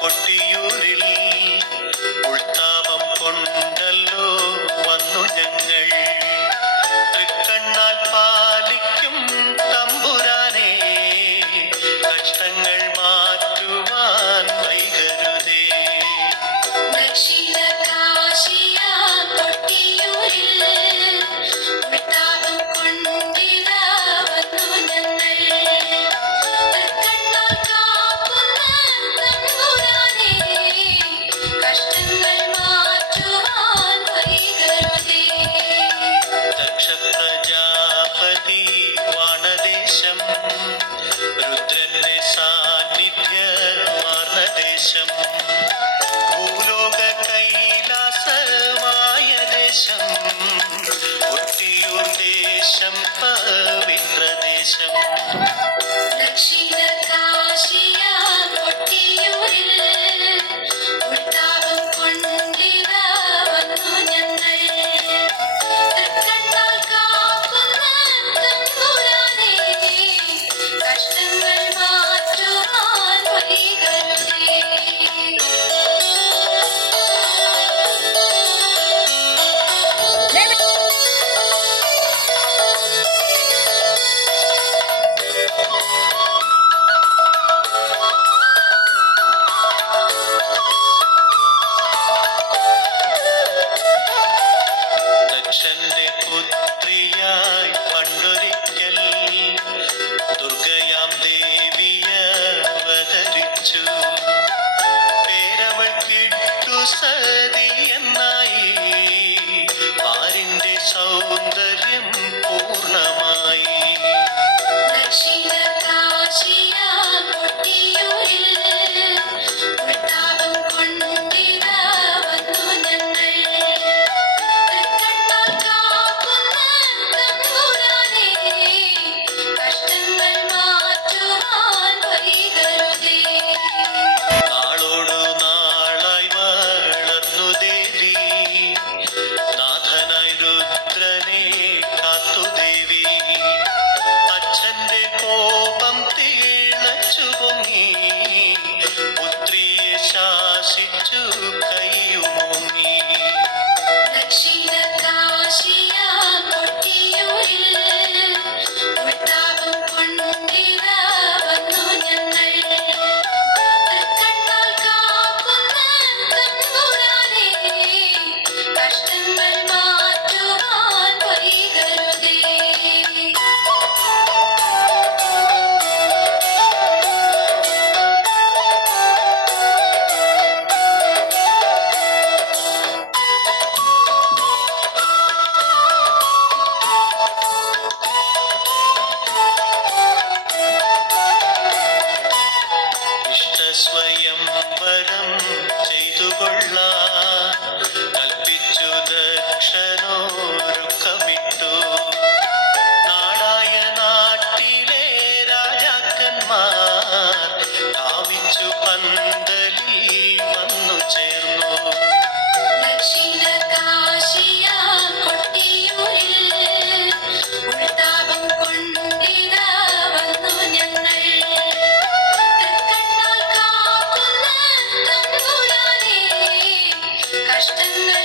കൊട്ടിയൂരിൽ ഉൾത്താപം കൊണ്ടല്ലോ വന്നു ഞങ്ങൾ. തൃക്കണ്ണാൽ പാലിക്കും തമ്പുരാനെ, കഷ്ടങ്ങൾ മാറ്റുവാൻ വൈകരുതേ. ദക്ഷിണ കാശിയ കൊട്ടിയൂരിൽ ഉൾത്താപം കൊണ്ടിതാ വന്നു ഞങ്ങൾ. തൃക്കണ്ണാൽ കാക്കുന്ന തമ്പുരാനെ, കഷ്ടങ്ങൾ മാറ്റുവാൻ വൈകരുതേ. ദക്ഷപ്രജാപതി വാണദേശം, രുദ്രന്റെ സാന്നിധ്യമാർന്ന ദേശം, ഭൂലോക കൈലാസമായ ദേശം, കൊട്ടിയൂർ ദേശം പവിത്രദേശം. ദക്ഷിണ കാശിയ കൊട്ടിയൂരിൽ ഉൾത്താപം കൊണ്ടിതാ വന്നു ഞങ്ങൾ. തൃക്കണ്ണാൽ കാക്കുന്ന തമ്പുരാനെ, കഷ്ടങ്ങൾ മാറ്റുവാൻ വൈകരുതേ. ദക്ഷന്റെ പുത്രിയായി പണ്ടൊരിക്കൽ ദുർഗയാം ദേവിയവതരിച്ചു. പേരവൾക്കിട്ടു സതി എന്നായി, പാരിന്റെ സൗന്ദര്യം പൂർണ്ണമായി. ദക്ഷിണ കാശിയ കൊട്ടിയൂരിൽ ഉൾത്താപം കൊണ്ടിതാ വന്നു ഞങ്ങൾ. തൃക്കണ്ണാൽ കാക്കുന്ന തമ്പുരാനെ, കഷ്ടങ്ങൾ മാറ്റുവാൻ വൈകരുതേ. നാളോടു നാളായി വളർന്നു ദേവി, നാഥനായി രുദ്രനെ കാത്തു ദേവി. അച്ഛന്റെ കോപം തിളച്ചു പൊങ്ങി, പുത്രിയെ ശാസിച്ചു കൈയുമോങ്ങി. ദക്ഷിണ കാശിയ കൊട്ടിയൂരിൽ ഉൾത്താപം കൊണ്ടിതാ വന്നു ഞങ്ങൾ. തൃക്കണ്ണാൽ കാക്കുന്ന തമ്പുരാനെ, കഷ്ടങ്ങൾ മാറ്റുവാൻ വൈകരുതേ. ഇഷ്ടസ്വയംവരം ചെയ്തുകൊള്ളാൻ കൽപ്പിച്ചു ദക്ഷനോരുക്കമിട്ടു. നാടായ നാട്ടിലെ രാജാക്കന്മാർ കാമിച്ചു പന്തലിൽ വന്നു ചേർന്നു. ദക്ഷിണ കാശിയ കൊട്ടിയൂരിൽ ഉൾത്താപം കൊണ്ടിതാ വന്നു ഞങ്ങൾ. തൃക്കണ്ണാൽ കാക്കുന്ന തമ്പുരാനെ, കഷ്ടങ്ങൾ